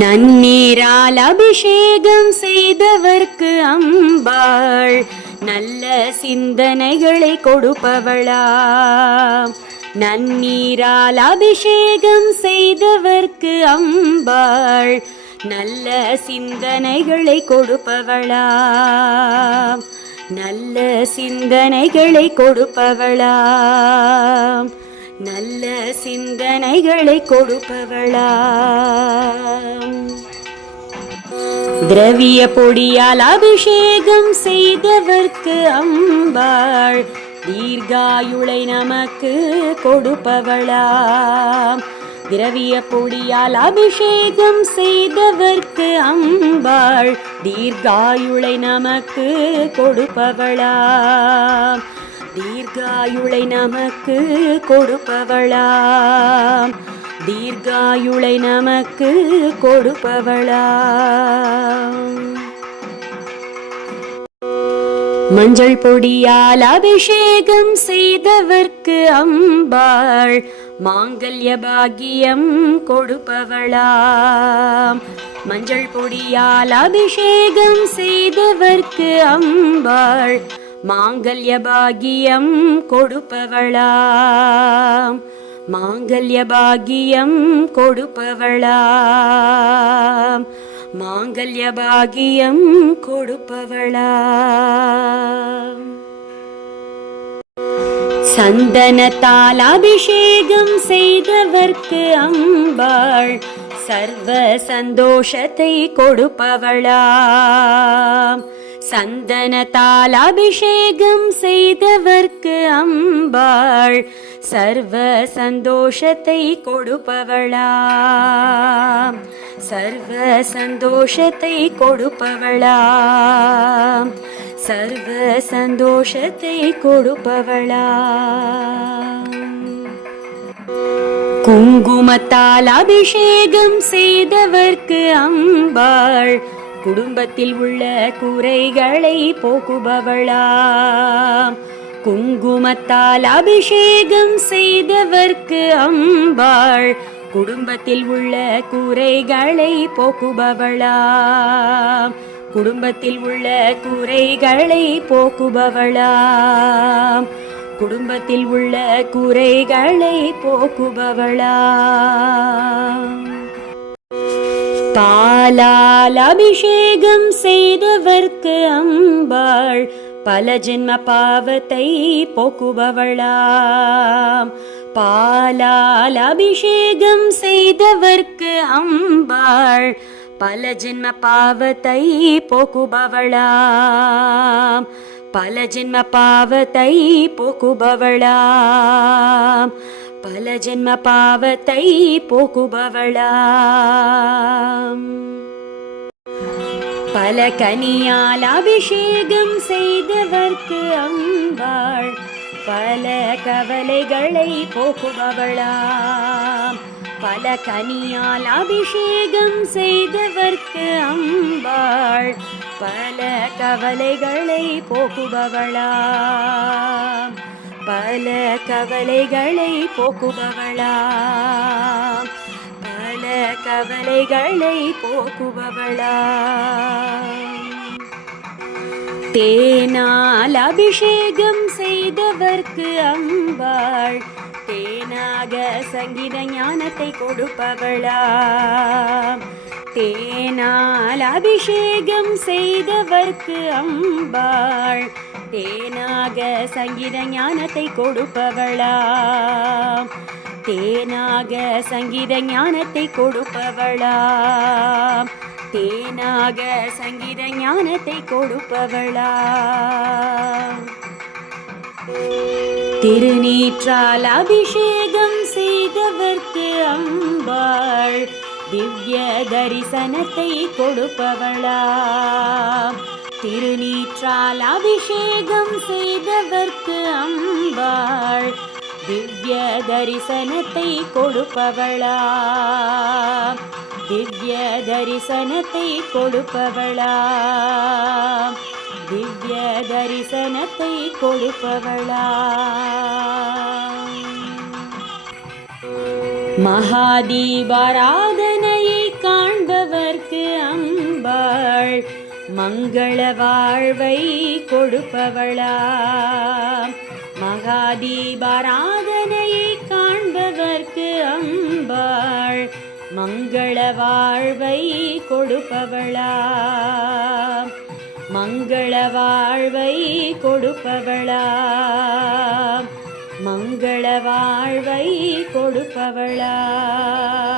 நன்னீரால் அபிஷேகம் செய்தவர்க்கு அம்பாள் நல்ல சிந்தனைகளை கொடுப்பவளாம். நன்னீரால் அபிஷேகம் செய்தவர்க்கு அம்பாள் நல்ல சிந்தனைகளை கொடுப்பவளாம். நல்ல சிந்தனைகளை கொடுப்பவளாம். நல்ல சிந்தனைகளை கொடுப்பவளாம். திரவிய பொடியால் அபிஷேகம் செய்தவர்க்கு அம்பாள் தீர்காயுளை நமக்கு கொடுப்பவளாம். திரவிய பொடியால் அபிஷேகம் செய்தவர்க்கு அம்பாள் தீர்காயுளை நமக்கு கொடுப்பவளாம். தீர்காயுளை நமக்கு கொடுப்பவளாம். தீர்காயுளை நமக்கு கொடுப்பவளாம். மஞ்சள் பொடியால் அபிஷேகம் செய்தவர்க்கு அம்பாள் மாங்கல்ய பாக்கியம் கொடுப்பவளாம். மஞ்சள் பொடியால் அபிஷேகம் செய்தவர்க்கு அம்பாள் மாங்கல்ய பாக்கியம் கொடுப்பவளாம். மாங்கல்ய பாக்கியம் கொடுப்பவளாம். மாங்கல்ய பாக்கியம் கொடுப்பவளாம். சந்தனத்தால் அபிஷேகம் செய்தவர்க்கு அம்பாள் சர்வ சந்தோஷத்தை கொடுப்பவளாம். சந்தனத்தால் அபிஷேகம் செய்தவர்க்கு அம்பாள் சர்வ சந்தோஷத்தை கொடுப்பவளாம். சர்வ சந்தோஷத்தை கொடுப்பவளாம். சர்வ சந்தோஷத்தை கொடுப்பவளாம். குங்குமத்தால் அபிஷேகம் செய்தவர்க்கு அம்பாள் குடும்பத்தில் உள்ள குறைகளை போக்குபவளாம். குங்குமத்தால் அபிஷேகம் செய்தவர்க்கு அம்பாள் குடும்பத்தில் உள்ள குறைகளை போக்குபவளாம். குடும்பத்தில் உள்ள குறைகளை போக்குபவளாம். குடும்பத்தில் உள்ள குறைகளை போக்குபவளாம். பாலால் அபிஷேகம் செய்தவர்க்கு அம்பாள் பல ஜென்ம பாவத்தை போக்குபவளாம். பாலால் அபிஷேகம் செய்தவர்க்கு அம்பாள் பல ஜென்ம பாவத்தை போக்குபவளாம். பல ஜென்ம பாவத்தை போக்குபவளாம். பல ஜென்ம பாவத்தை போக்குபவளாம். பல கனியால் அபிஷேகம் செய்தவர்க்கு அம்பாள் பல கவலைகளை போக்குபவளாம். பல கனியால் அபிஷேகம் செய்தவர்க்கு அம்பாள் பல கவலைகளை போக்குபவளாம். பல கவலைகளை போக்குபவளாம். பல கவலைகளை போக்குபவளாம். தேனால் அபிஷேகம் செய்தவர்க்கு அம்பாள் தேனாக சங்கீத ஞானத்தை கொடுப்பவளாம். தேனால் அபிஷேகம் செய்தவர்க்கு அம்பாள் தேனாக சங்கீத ஞானத்தை கொடுப்பவளாம். தேனாக சங்கீத ஞானத்தை கொடுப்பவளாம். தேனாக சங்கீத ஞானத்தை கொடுப்பவளாம். திருநீற்றால் அபிஷேகம் செய்தவர்க்கு அம்பாள் திவ்ய தரிசனத்தை கொடுப்பவளாம். திருநீற்றால் அபிஷேகம் செய்தவர்க்கு அம்பாள் திவ்ய தரிசனத்தை கொடுப்பவளாம். திவ்ய தரிசனத்தை கொடுப்பவளாம். திவ்ய தரிசனத்தை கொடுப்பவளாம். மகாதீபாராதனையை காண்பவர் மங்கள வாழ்வை கொடுப்பவளாம். மகாதீபாராதனையை காண்பவர்க்கு அம்பாள் மங்கள வாழ்வை கொடுப்பவளாம். மங்கள வாழ்வை கொடுப்பவளாம். மங்கள வாழ்வை கொடுப்பவளாம்.